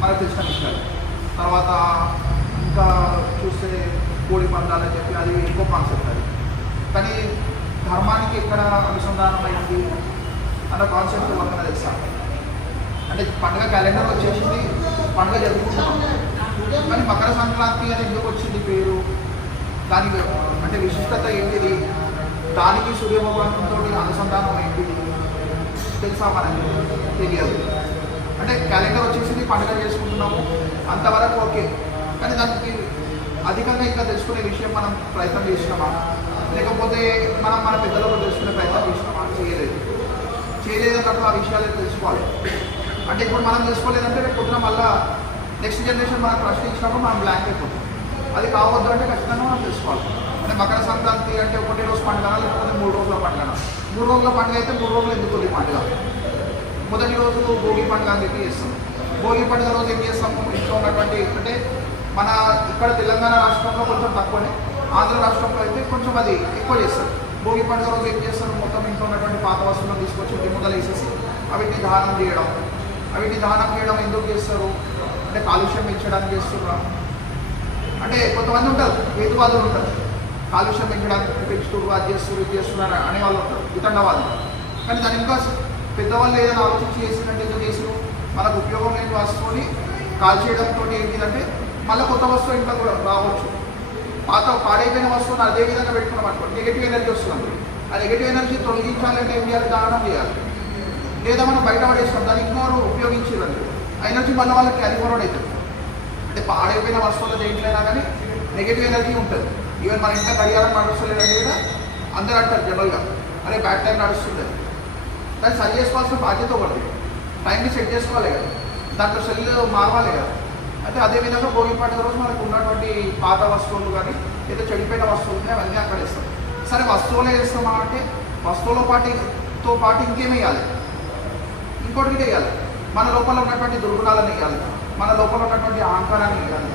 మనకు తెలిసిన విషయాలు. తర్వాత ఇంకా చూస్తే కోడి పందాలు అని చెప్పి అది ఇంకో కాన్సెప్ట్ అది. కానీ ధర్మానికి ఎక్కడ అనుసంధానమైంది అన్న కాన్సెప్ట్ వాళ్ళకి తెలుసా? అంటే పండుగ క్యాలెండర్ వచ్చేసింది, పండుగ జరుపుకుంటున్నాం. కానీ మకర సంక్రాంతి అని ఎందుకు వచ్చింది పేరు? దానికి అంటే విశిష్టత ఏంటిది? దానికి సూర్యభగవానుతో అనుసంధానం ఏంటిది తెలుసా? మనకి తెలియదు. అంటే క్యాలెండర్ వచ్చేసింది, పండుగ చేసుకుంటున్నాము, అంతవరకు ఓకే. కానీ దానికి అధికంగా ఇంకా తెలుసుకునే విషయం మనం ప్రయత్నం చేసినామా? లేకపోతే మనం మన పెద్దలకు తెలుసుకునే ప్రయత్నం చేసినామా? చేయలేదన్నప్పుడు ఆ విషయాలు తెలుసుకోవాలి. అంటే ఇప్పుడు మనం తెలుసుకోలేదంటే రేపు పొద్దున మళ్ళీ నెక్స్ట్ జనరేషన్ మనం ప్రశ్నించినప్పుడు మనం బ్లాంక్ అయిపోతాం. అది కావద్దు అంటే ఖచ్చితంగా మనం తెలుసుకోవాలి. అంటే మకర సంక్రాంతి అంటే ఒకటి రోజు పండుగ, లేకపోతే 3 రోజుల పండుగ. 3 రోజుల పండుగ అయితే 3 రోజులు ఎందుకు ఉంది పండుగ? మొదటి రోజు భోగి పండుగ అని చెప్పి చేస్తాం. భోగి పండుగ రోజు ఏం చేస్తాము? ఇంట్లో ఉన్నటువంటి అంటే మన ఇక్కడ తెలంగాణ రాష్ట్రంలో కొంచెం తక్కువనే, ఆంధ్ర రాష్ట్రంలో అయితే కొంచెం అది ఎక్కువ చేస్తారు. భోగి పండుగ రోజు ఏం చేస్తారు? మొత్తం ఇంట్లో ఉన్నటువంటి పాత వస్తువులను తీసుకొచ్చి ఇంటి ముందర వేసేసి అవిటిని దానం చేయడం. అవిటిని దానం చేయడం ఎందుకు చేస్తారు? అంటే కాలుష్యం పెంచడానికి చేస్తున్నారు. అంటే కొంతమంది ఉంటారు, హేతువాదులు ఉంటారు, కాలుష్యం పెంచడానికి పెంచుతున్నారు, అది చేస్తున్నారు, ఇది చేస్తున్నారు అనేవాళ్ళు ఉంటారు, వితండవాదులు. కానీ దాని ఇంకా పెద్దవాళ్ళు ఏదైనా ఆలోచించి చేసినట్టు ఎందుకు చేసినారు? మనకు ఉపయోగం లేని వస్తువుని కాల్చేయడంతో ఏంటిదంటే మళ్ళీ కొత్త వస్తువు ఇంట్లో కూడా రావచ్చు. పాత పాడైపోయిన వస్తువుని అదే విధంగా పెట్టుకున్నాం అనుకోండి, నెగిటివ్ ఎనర్జీ వస్తుంది. ఆ నెగిటివ్ ఎనర్జీ తొలగించాలంటే ఏం చేయాలి? దానం చేయాలి. లేదా మనం బయట పడేస్తాం, దాన్ని ఇంకోరు ఉపయోగించాలండి, ఆ ఎనర్జీ మళ్ళీ వాళ్ళకి క్యారీ ఫార్వర్డ్ అవుతుంది. అంటే పాడైపోయిన వస్తువులు దేంట్లైనా కానీ నెగిటివ్ ఎనర్జీ ఉంటుంది. ఈవెన్ మన ఇంట్లో గడియారం నడుస్తలేదండి కూడా అందరూ అంటారు జనరల్గా, అరే బ్యాడ్ టైం నడుస్తుంది. దాన్ని సరి చేసుకోవాల్సిన బాధ్యత ఒకటి. టైంని సెట్ చేసుకోవాలి కదా, దాంట్లో సెల్ మారవాలి కదా. అయితే అదేవిధంగా భోగి పండుగ రోజు మనకు ఉన్నటువంటి పాత వస్తువులు కానీ ఏదో చెడిపోయిన వస్తువులు కానీ అవన్నీ అక్కడ వేస్తాం. సరే వస్తువులే వేస్తామా అంటే వస్తువుల పాటు ఇంకేం వేయాలి? ఇంకోటి వేయాలి. మన లోపల ఉన్నటువంటి దుర్గుణాలను వేయాలి, మన లోపల ఉన్నటువంటి అహంకారాన్ని వేయాలి,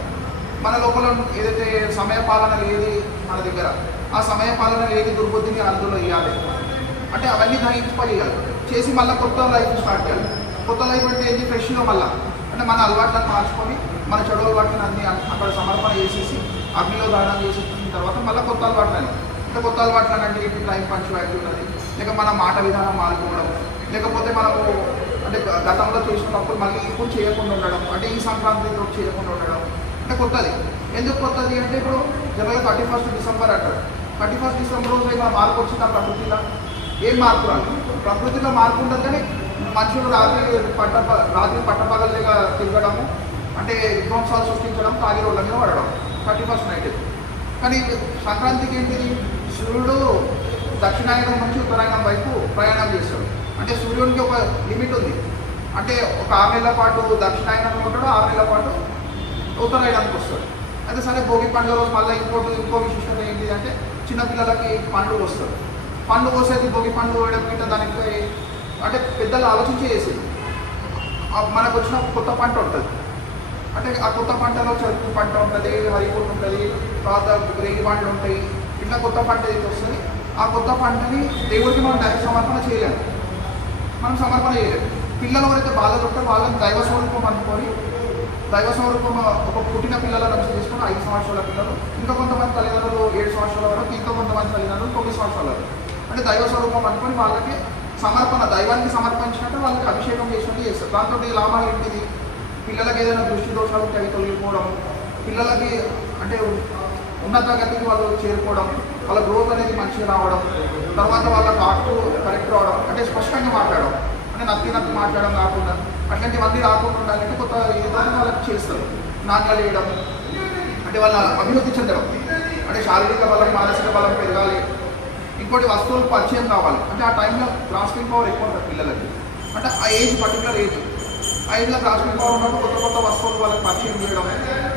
మన లోపల ఏదైతే సమయ పాలన ఏది మన దగ్గర, ఆ సమయ పాలన ఏది దుర్బుద్ధిని అందులో వేయాలి. అంటే అవన్నీ దహించిపోయాలి, చేసి మళ్ళీ కొత్త లైఫ్ స్టార్ట్ చేయాలి. కొత్త లైఫ్ అంటే ఏది? ఫ్రెష్గా మళ్ళీ అంటే మన అలవాట్లను మార్చుకొని మన చెడు అలవాట్లను అన్ని అక్కడ సమర్పణ చేసేసి అగ్నిలో దానం చేసేసిన తర్వాత మళ్ళీ కొత్త అలవాట్లని, అంటే కొత్త అలవాట్లను అంటే ఏంటి? టైం పంచువాలిటీ ఉన్నది, లేక మన మాట విధానం మారుకోవడం, లేకపోతే మనము అంటే గతంలో చేసినప్పుడు మళ్ళీ ఇప్పుడు చేయకుండా ఉండడం, అంటే ఈ సంక్రాంతిలో చేయకుండా ఉండడం అంటే కొత్తది. ఎందుకు కొత్తది అంటే ఇప్పుడు జనరల్గా 31 డిసెంబర్ అంటారు. 31 డిసెంబర్ రోజు ఏమైనా మార్పు వచ్చిందా ప్రకృతిలో? ఏం మార్పు రాదు. ప్రకృతిలో మార్పు ఉండదు, కానీ మనుషులు రాత్రి పట్టపగలేగా తిరగడము, అంటే విధ్వంసాలు సృష్టించడం, తాగి రోడ్ల మీద పడడం 31 నైట్. కానీ సంక్రాంతికి ఏంటిది? సూర్యుడు దక్షిణాయనం నుంచి ఉత్తరాయణం వైపు ప్రయాణం చేస్తాడు. అంటే సూర్యునికి ఒక లిమిట్ ఉంది. అంటే ఒక 6 నెలల పాటు దక్షిణాయనంలో ఉంటాడు, 6 నెలల పాటు ఉత్తరాయణానికి వస్తాడు. అయితే సరే భోగి పండుగ రోజు మళ్ళీ ఇంకో విశిష్టత ఏంటి అంటే చిన్నపిల్లలకి పండ్లు వస్తారు. పండ్లు పోసేది భోగి పండ్లు వేయడం కంటే దానికి అంటే పెద్దలు ఆలోచించి చేసేది. మనకు వచ్చిన కొత్త పంట ఉంటుంది, అంటే ఆ కొత్త పంటలో చెరుకు పంట ఉంటుంది, హరిపూట ఉంటుంది, తర్వాత రేగి పంటలు ఉంటాయి. ఇట్లా కొత్త పంట ఏది వస్తుంది, ఆ కొత్త పంటని దేవుడికి మనం డైరెక్ట్ సమర్పణ చేయలేము, మనం సమర్పణ చేయలేము. పిల్లలు ఎవరైతే బాధలు ఉంటారో వాళ్ళని దైవ స్వరూపం అనుకొని, దైవ స్వరూపం ఒక పుట్టిన పిల్లల నుంచి తీసుకొని 5 సంవత్సరాల పిల్లలు, ఇంకా కొంతమంది తల్లిదండ్రులు 7 సంవత్సరాల వరకు, ఇంకా కొంతమంది తల్లిదండ్రులు 9 సంవత్సరాల వరకు, అంటే దైవ స్వరూపం అనుకొని వాళ్ళకి సమర్పణ, దైవానికి సమర్పించినట్టు వాళ్ళకి అభిషేకం చేసినట్టు చేస్తారు. దాంతో ఈ లాభాలు ఏంటిది? పిల్లలకి ఏదైనా దృష్టి దోషాలు అవి తొలగిపోవడం, పిల్లలకి అంటే ఉన్నత గతికి వాళ్ళు చేరుకోవడం, వాళ్ళ గ్రోత్ అనేది మంచిగా రావడం, తర్వాత వాళ్ళ థాట్ కరెక్ట్ రావడం, అంటే స్పష్టంగా మాట్లాడడం, అంటే నత్తి మాట్లాడడం కాకుండా అట్లాంటివన్నీ రాకుండా ఉండాలంటే కొత్త ఏదైనా వాళ్ళకి చేస్తారు. నాణ్యాలు వేయడం, అంటే వాళ్ళ అభివృద్ధి చెందడం, అంటే శారీరక బలం, మానసిక బలం పెరగాలి. ఇంకోటి వస్తువులు పరిచయం కావాలి, అంటే ఆ టైంలో గ్రాస్పింగ్ పవర్ ఎక్కువ ఉంటుంది పిల్లలకి. అంటే ఆ ఏజ్ పర్టికులర్ ఏజ్, ఆ ఏజ్లో గ్రాస్పింగ్ పవర్ ఉన్నప్పుడు కొత్త వస్తువులు వాళ్ళకి పరిచయం చేయడం,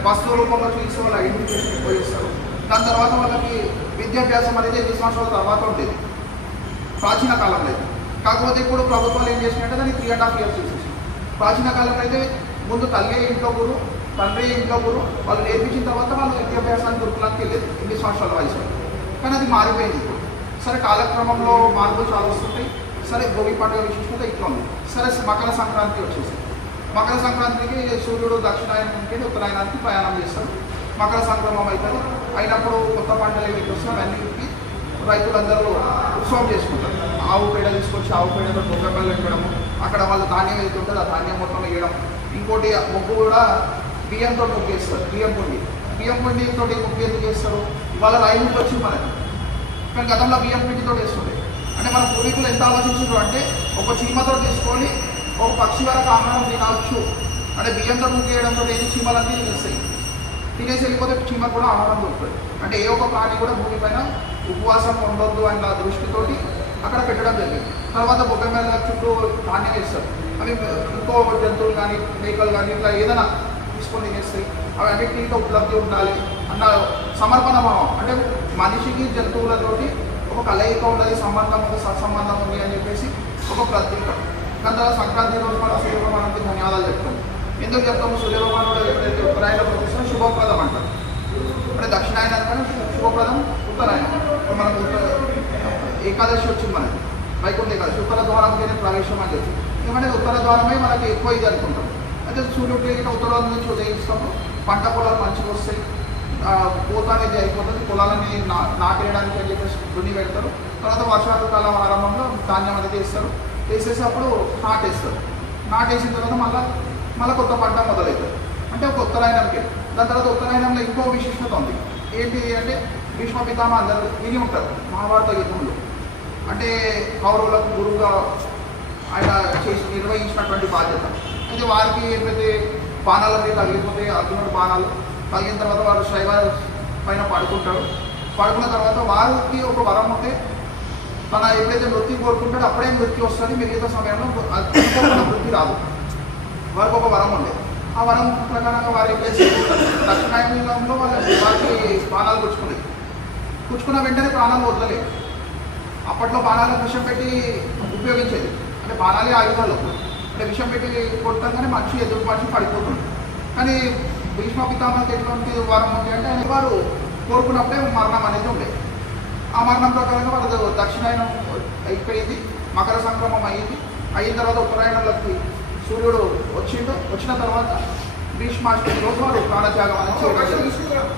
వస్తువుల రూపంలో చూసి వాళ్ళ ఐడెంటిఫికేషన్ ఎక్కువ చేస్తారు. దాని తర్వాత వాళ్ళకి విద్యాభ్యాసం అనేది 8 సంవత్సరాల తర్వాత ఉండేది ప్రాచీన కాలంలో. కాకపోతే ఇప్పుడు ప్రభుత్వాలు ఏం చేసినట్టే దాన్ని 3.5 years చేసేసి. ప్రాచీన కాలంలో అయితే ముందు తల్లి ఇంట్లో గురు, తండ్రి ఇంట్లో గురు, వాళ్ళు నేర్పించిన తర్వాత వాళ్ళు విద్యాభ్యాసాన్ని గురుకులానికి వెళ్ళేది 8 సంవత్సరాల వయసులో. కానీ అది మారిపోయింది ఇప్పుడు. సరే కాలక్రమంలో మార్పులు చాలా వస్తుంటాయి. సరే భోగి పండుగ విశిష్టత ఇట్లా ఉంది. సరే మకర సంక్రాంతి వచ్చేసి మకర సంక్రాంతికి సూర్యుడు దక్షిణాయనానికి ఉత్తరాయణానికి ప్రయాణం చేస్తాడు. మకర సంక్రమం అవుతుంది. అయినప్పుడు కొత్త పంటలు ఏవైతే వస్తాయో అన్నింటికి రైతులందరూ ఉత్సవం చేసుకుంటారు. ఆవు పేడ తీసుకొచ్చి ఆవు పేడతో గొప్పలు పెట్టడము, అక్కడ వాళ్ళు ధాన్యం ఏదైతే ఉంటుందో ఆ ధాన్యం మొత్తం వేయడం. ఇంకోటి ముగ్గు కూడా బియ్యంతో ముగ్గు వేస్తారు. బియ్యం పిండితో ముగ్గు ఎందుకు వేస్తారు? ఇవాళ రైలు వచ్చింది మనకి, కానీ గతంలో బియ్యం పిండితో వేస్తుండే. అంటే మన పూర్వీకులు ఎంత ఆలోచించారు అంటే ఒక చీమతో తీసుకొని ఒక పక్షి వరకు ఆహారం తినవచ్చు అంటే బియ్యంతో ముగ్గు వేయడంతో ఏది చీమలన్నీ తినేస్తాయి. తినేసి వెళ్ళిపోతే చీమకు కూడా ఆహారం దొరుకుతుంది. అంటే ఏ ఒక్క ప్రాణి కూడా భూమి పైన ఉపవాసం ఉండొద్దు అన్న దృష్టితోటి అక్కడ పెట్టడం జరిగింది. తర్వాత బొగ్గ మీద చుట్టూ ధాన్యం వేస్తారు. అవి ఇంకో జంతువులు కానీ మేకలు కానీ ఇట్లా ఏదైనా తీసుకొని తినేస్తాయి. అవి అన్నింటితో ఉపలబ్ధి ఉండాలి అన్న సమర్పణ భావం. అంటే మనిషికి జంతువులతోటి ఒక కలయిక ఉన్నది, సంబంధం ఉంది, సత్సంబంధం ఉంది అని చెప్పేసి ఒక ప్రతీక. దాని తర్వాత సంక్రాంతి రోజు మనం సూర్యభగవానికి ధన్యవాదాలు చెప్తాం. ఎందుకు చెప్తాము? సూర్యభగవానుడు ఎప్పుడైతే ఉత్తరాయణంలో వస్తుందో శుభప్రదం అంటారు. అంటే దక్షిణాయనం కానీ శుభప్రదం ఉత్తరాయణం. మనం ఏకాదశి వచ్చింది మనకి, వైకుంఠ ఏకాదశి, ఉత్తర ద్వారంలోనే ప్రవేశం అని చెప్పి. ఎందుకంటే ఉత్తర ద్వారమే మనకి ఎక్కువ ఇది అనుకుంటాం. అయితే సూర్యుడికి ఉత్తరం నుంచి ఉదయిస్తాము, పంట పొలాలు మంచిగా వస్తాయి, పూత అనేది అయిపోతుంది, పొలాలని నాటేయడానికి అని చెప్పేసి దున్ని పెడతారు. తర్వాత వర్షాకాలం ఆరంభంలో ధాన్యం అనేది వేస్తారు. వేసేసి అప్పుడు నాటేసిన తర్వాత మళ్ళీ కొత్త పంట మొదలవుతుంది. అంటే ఒక ఉత్తరాయణంకి. దాని తర్వాత ఉత్తరాయణంలో ఇంకో విశిష్టత ఉంది. ఏంటిది అంటే భీష్మ పితామహ అందరూ విని ఉంటారు మహాభారత యుద్ధంలో. అంటే కౌరవులకు గురువుగా ఆయన నిర్వహించినటువంటి బాధ్యత. అయితే వారికి ఎప్పుడైతే బాణాలన్నీ తగిలిపోతే అర్జునుడు బాణాలు తగిలిన తర్వాత వారు శైవ పైన పడుకున్న తర్వాత వారికి ఒక వరం ఉంటే తన ఎప్పుడైతే మృత్యు కోరుకుంటాడో అప్పుడే మృత్యు వస్తుంది, మిగతా సమయంలో మృత్యు రాదు. వారికి ఒక వరం ఉండే. ఆ వరం ప్రకారంగా వారు ఏం చేసి దక్షిణాయనంలో వారికి బాణాలు పుచ్చుకున్న వెంటనే ప్రాణాలు వదలలేదు. అప్పట్లో బాణాలకు విషం పెట్టి ఉపయోగించేది. అంటే బాణాలే ఆయుధాలు. అంటే విషం పెట్టి కొట్టగానే మనిషి ఎదురు మనిషి పడిపోతుంది. కానీ భీష్మ పితామహకి ఎటువంటి వరం ఉంది అంటే వారు కోరుకున్నప్పుడే మరణం అనేది ఉండేది. ఆ మరణం ప్రకారంగా వారు దక్షిణాయనం అయిపోయింది, మకర సంక్రమం అయిన తర్వాత ఉత్తరాయణంలోకి సూర్యుడు వచ్చిన తర్వాత భీష్మాష్టమి రోజు వారు ప్రాణత్యాగం అనేది చేయడం.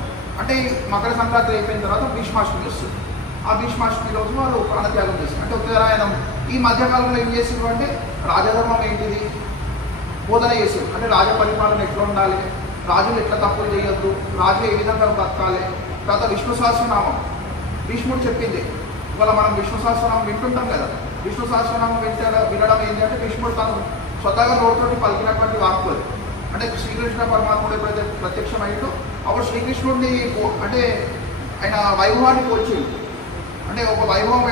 అంటే మకర సంక్రాంతి అయిపోయిన తర్వాత భీష్మాష్టమి వస్తుంది. ఆ భీష్మాష్టమి రోజు వారు ప్రాణత్యాగం చేస్తారు. అంటే ఉత్తరాయణం ఈ మధ్యకాలంలో ఏం చేసారు అంటే రాజధర్మం ఏంటిది బోధన చేసారు. అంటే రాజ పరిపాలన ఎట్లా ఉండాలి, రాజులు ఎట్లా తప్పులు చేయొద్దు, రాజులు ఏ విధంగా బతకాలి. తర్వాత విష్ణు సహస్రనామం భీష్ముడు చెప్పింది. ఇవాళ మనం విష్ణు సహస్రనామం వింటుంటాం కదా. విష్ణు సహస్రనామం వినడం ఏంటి అంటే భీష్ముడు తను స్వతహాగా నోటితోటి పలికినటువంటి వాక్కులు. అంటే శ్రీకృష్ణ పరమాత్ముడు ఎప్పుడైతే ప్రత్యక్షమైందో అప్పుడు శ్రీకృష్ణుడిని అంటే ఆయన వైభవాన్ని పోల్చింది. అంటే ఒక వైభవం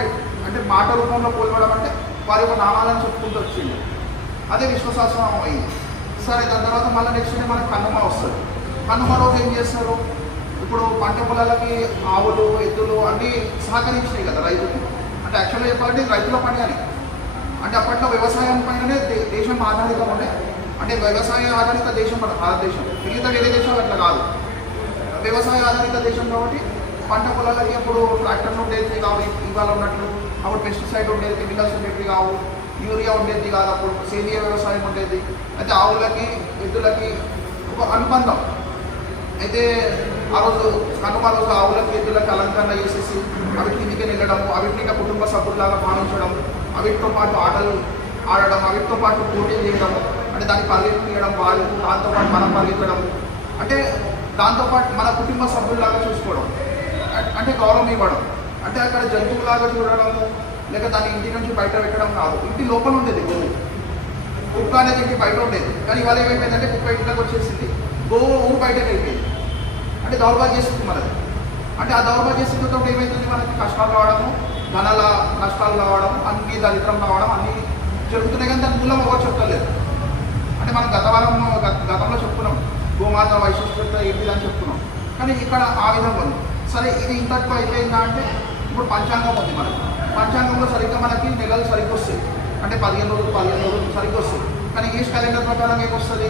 అంటే మాట రూపంలో పోల్వడం అంటే వారి యొక్క నామాలను చెప్పుకుంటూ వచ్చింది. అదే విష్ణు సహస్రనామం అయింది. సరే, దాని తర్వాత మళ్ళీ నెక్స్ట్ డే మనకి కనుమ వస్తుంది. కనుమ రోజు ఏం చేస్తారు? ఇప్పుడు పంట పొలాలకి ఆవులు ఎద్దులు అన్నీ సహకరించినాయి కదా రైతులు. అంటే యాక్చువల్గా చెప్పాలంటే రైతుల పని అని. అంటే అప్పట్లో వ్యవసాయం పైననే దేశం ఆధారితం ఉండే. అంటే వ్యవసాయ ఆధారిత దేశం మన భారతదేశం. మిగతా వేరే దేశాలు అట్లా కాదు, వ్యవసాయ ఆధారిత దేశం కాబట్టి పంట పొలాలకి అప్పుడు ట్రాక్టర్లు ఉండేది కావు ఇవాళ ఉన్నట్లు. అప్పుడు పెస్టిసైడ్ ఉండేది, కెమికల్స్ ఉండేవి కావు, యూరియా ఉండేది కాదు. అప్పుడు సేంద్రీయ వ్యవసాయం ఉండేది. అయితే ఆవులకి ఎద్దులకి ఒక అనుబంధం. అయితే ఆ రోజు కనుమ రోజు ఆవులకి ఎద్దులకి అలంకరణ చేసేసి అవిటికి ఇంటికి వెళ్ళడం, అవిటిని కుటుంబ సభ్యులాగా భావించడం, అవిటితో పాటు ఆటలు ఆడడం, అవిటితో పాటు పోటీలు చేయడం, అంటే దాన్ని పరిగెత్తియడం, వాళ్ళు దాంతోపాటు మనం పరిగెత్తడం, అంటే దాంతోపాటు మన కుటుంబ సభ్యుల్లాగా చూసుకోవడం, అంటే గౌరవం ఇవ్వడం. అంటే అక్కడ జంతువులాగా చూడడము, లేక దాన్ని ఇంటి నుంచి బయట పెట్టడం కాదు. ఇంటి లోపల ఉండేది గోవు. కుక్క అనేది ఇంటి బయట ఉండేది. కానీ ఇవాళ ఏమైపోయిందంటే కుక్క ఇంట్లోకి వచ్చేసింది, గోవు ఊరు బయటకు వెళ్ళిపోయింది. అంటే దౌర్భాగ్య స్థితి మనది. అంటే ఆ దౌర్భాగ్య స్థితితో ఏమవుతుంది? మనకి కష్టాలు రావడము, ధనాల నష్టాలు రావడం, అన్ని దరిద్రం రావడం అన్నీ జరుగుతున్నాయి. కానీ దాని మూలం ఎవరు చెప్తలేదు. అంటే మనం గతంలో చెప్పుకున్నాం గోమాత వైశిష్టత ఏంటిదని చెప్పుకున్నాం. కానీ ఇక్కడ ఆ విధంగా ఉంది. సరే, ఇది ఇంతకు అయిపోయిందా అంటే ఇప్పుడు పంచాంగం ఉంది మనకి. పంచాంగంలో సరిగ్గా మనకి నెలలు సరిగ్గా వస్తాయి. అంటే 15 రోజులు సరిగ్గా వస్తాయి. కానీ ఇంగ్లీష్ క్యాలెండర్ ప్రకారం ఏమొస్తుంది?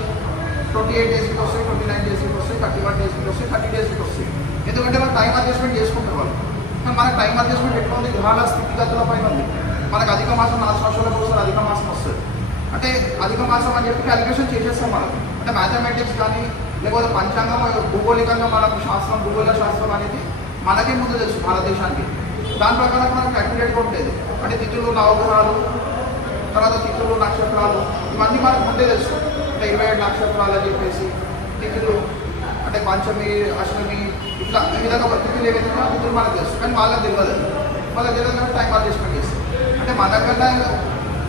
28 డేస్కి వస్తాయి, 29 డేస్కి వస్తాయి, 31 డేస్కి వస్తాయి, 30 డేస్కి వస్తాయి. ఎందుకంటే వాళ్ళు టైం అడ్జస్ట్మెంట్ చేసుకుంటారు వాళ్ళు. కానీ మనకు టైం అడ్జస్ట్మెంట్ ఎట్లా ఉంది? గ్రహాల స్థితిగతుల పైన ఉంది. మనకు అధిక మాసం 4 సంవత్సరాలకు ఒకసారి అధిక మాసం వస్తుంది. అంటే అధిక మాసం అని చెప్పి క్యాలిక్యులేషన్ చేసేస్తాం మనం. అంటే మ్యాథమెటిక్స్ కానీ లేకపోతే పంచాంగం భూగోళికంగా మనకు శాస్త్రం భూగోళ శాస్త్రం అనేది మనకే ముందు తెలుసు భారతదేశానికి. దాని ప్రకారం మనకు అక్యురేట్గా ఉండేది. అంటే తిథులు నవగ్రహాలు తర్వాత తిథులు నక్షత్రాలు ఇవన్నీ మనకు ముందే తెలుసు. అంటే 27 నక్షత్రాలు అని చెప్పేసి తిథులు అంటే పంచమి అష్టమి ఇట్లా ఈ విధంగా తిథులు ఏవైతే తిథులు మనకు తెలుసు. కానీ వాళ్ళకి తెలియదు. వాళ్ళకి తెలియదు టైం అడ్జస్ట్మెంట్ చేస్తారు. అంటే మనకన్నా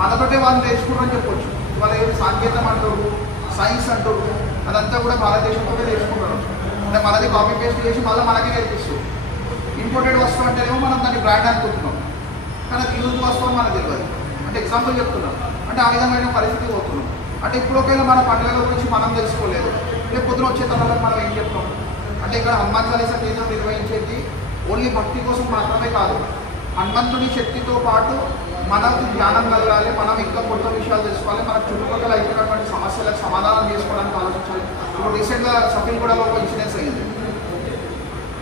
మనతోటే వాళ్ళు నేర్చుకుంటారని చెప్పొచ్చు. వాళ్ళు ఏది సాంకేతం అంటారు, సైన్స్ అంటారు, అదంతా కూడా భారతదేశంలోనే నేర్చుకుంటారు. అంటే మనది కాపీ పేస్ట్ చేసి మళ్ళీ మనకే నేర్పిస్తారు. ఇంపోర్టెడ్ వస్తువు అంటేనేమో మనం దాన్ని బ్రాండ్ అనుకుంటున్నాం, కానీ అది యూజ్ వస్తువు మనకు తెలియదు. అంటే ఎగ్జాంపుల్ చెప్తున్నాం. అంటే ఆ విధమైన పరిస్థితి పోతున్నాం. అంటే ఇప్పుడు ఒకవేళ మన పండుగల గురించి మనం తెలుసుకోలేదు, రేపు పొద్దున వచ్చే తరాలకు మనం ఏం చెప్తాం? అంటే ఇక్కడ హనుమాన్ చాలీసా కేంద్రం నిర్వహించేది ఓన్లీ భక్తి కోసం మాత్రమే కాదు. హనుమంతుడి శక్తితో పాటు మనకు జ్ఞానం కలగాలి, మనం ఇంకా కొత్త విషయాలు తెలుసుకోవాలి, మన చుట్టుపక్కల అయినటువంటి సమస్యలకు సమాధానం చేసుకోవడానికి ఆలోచించాలి. ఇప్పుడు రీసెంట్గా సఫీల్గూడలో ఒక ఇన్సిడెన్స్ అయ్యింది.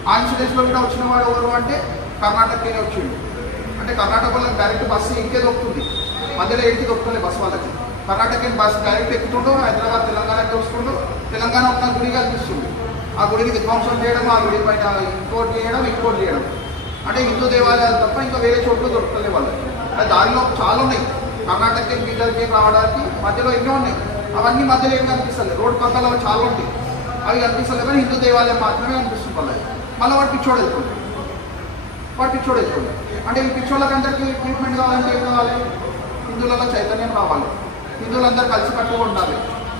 ఆ ఇన్సిడెన్స్లో కూడా వచ్చిన వాడు ఎవరు అంటే కర్ణాటకనే వచ్చిండు. అంటే కర్ణాటక వాళ్ళకి డైరెక్ట్ బస్సు ఇంకే దొక్కుతుంది, మధ్యలో ఏంటి దొక్కుతుంది బస్సు వాళ్ళకి. కర్ణాటక బస్సు డైరెక్ట్ ఎక్కుతుండో హైదరాబాద్ తెలంగాణకి వస్తుండో తెలంగాణ ఉన్న గుడి కనిపిస్తుంది. ఆ గుడిని విధ్వంసం చేయడం, ఆ గుడి పైన ఇంపోర్ట్ చేయడం అంటే హిందూ దేవాలయాలు తప్ప ఇంకా వేరే చోట్ల దొరుకుతలే వాళ్ళు. అది దారిలో చాలా ఉన్నాయి. కర్ణాటక బీదర్కి రావడానికి మధ్యలో ఎన్నో ఉన్నాయి. అవన్నీ మధ్యలో ఏం కనిపిస్తలేదు. రోడ్డు పక్కల చాలా ఉంటాయి, అవి కనిపిస్తలేదు. కానీ హిందూ దేవాలయం మాత్రమే కనిపిస్తుంది వాళ్ళకి. మళ్ళీ వాడు పిచ్చోడు వెళ్తుంది. అంటే ఈ పిచ్చోళ్ళకందరికీ ట్రీట్మెంట్ కావాలంటే ఏం కావాలి? హిందువులలో చైతన్యం కావాలి. హిందువులందరూ కలిసి కట్టుగా ఉండాలి.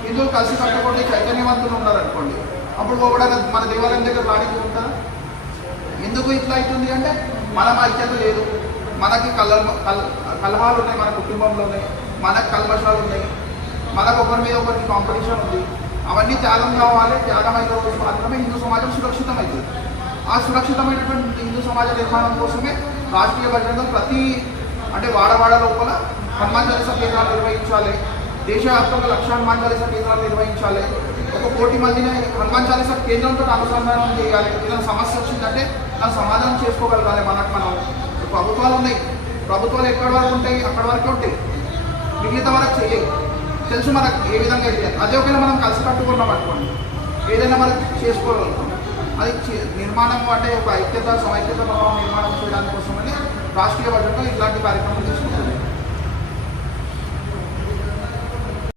హిందువులు కలిసి కట్టుకుంటే చైతన్యవంతులు ఉన్నారనుకోండి, అప్పుడు కూడా మన దేవాలయం దగ్గర రానికి ఉంటారు. ఎందుకు ఇట్లా అవుతుంది అంటే మనం ఐక్యత లేదు, మనకి కలహాలు ఉన్నాయి, మన కుటుంబంలోనే మనకు కల్మషాలు ఉన్నాయి, మనకు ఒకరి మీద ఒకరికి కాంపిటీషన్ ఉంది. అవన్నీ త్యాగం కావాలి. త్యాగమైన రోజు మాత్రమే హిందూ సమాజం సురక్షితం అవుతుంది. ఆ సురక్షితమైనటువంటి హిందూ సమాజ నిర్మాణం కోసమే రాష్ట్రీయ బడ్జెట్లో ప్రతి అంటే వాడవాడ లోపల హనుమాన్ చాలీసా కేంద్రాలు నిర్వహించాలి. దేశవ్యాప్తంగా 1,00,000 హనుమాన్ చాలీసా కేంద్రాలు నిర్వహించాలి. 1 కోటి మందిని హనుమాన్ చాలీసా కేంద్రంతో అనుసంధానం చేయాలి. ఏదైనా సమస్య వచ్చిందంటే దాన్ని సమాధానం చేసుకోగలగాలి. మనం ప్రభుత్వాలు ఉన్నాయి, ప్రభుత్వాలు ఎక్కడి వరకు ఉంటాయి అక్కడి వరకే ఉంటాయి, మిగతా వరకు చెయ్యి తెలుసు మనకు ఏ విధంగా అయితే. అదే ఒకవేళ మనం కలిసి కట్టుకున్నాం అనుకోండి, ఏదైనా మనం చేసుకోగలుగుతాం. అది నిర్మాణం అంటే ఒక ఐక్యత సమైక్యత నిర్మాణం చేయడానికి కోసమని రాష్ట్రీయ బడ్జెట్లో ఇట్లాంటి కార్యక్రమాలు తీసుకుంటాం.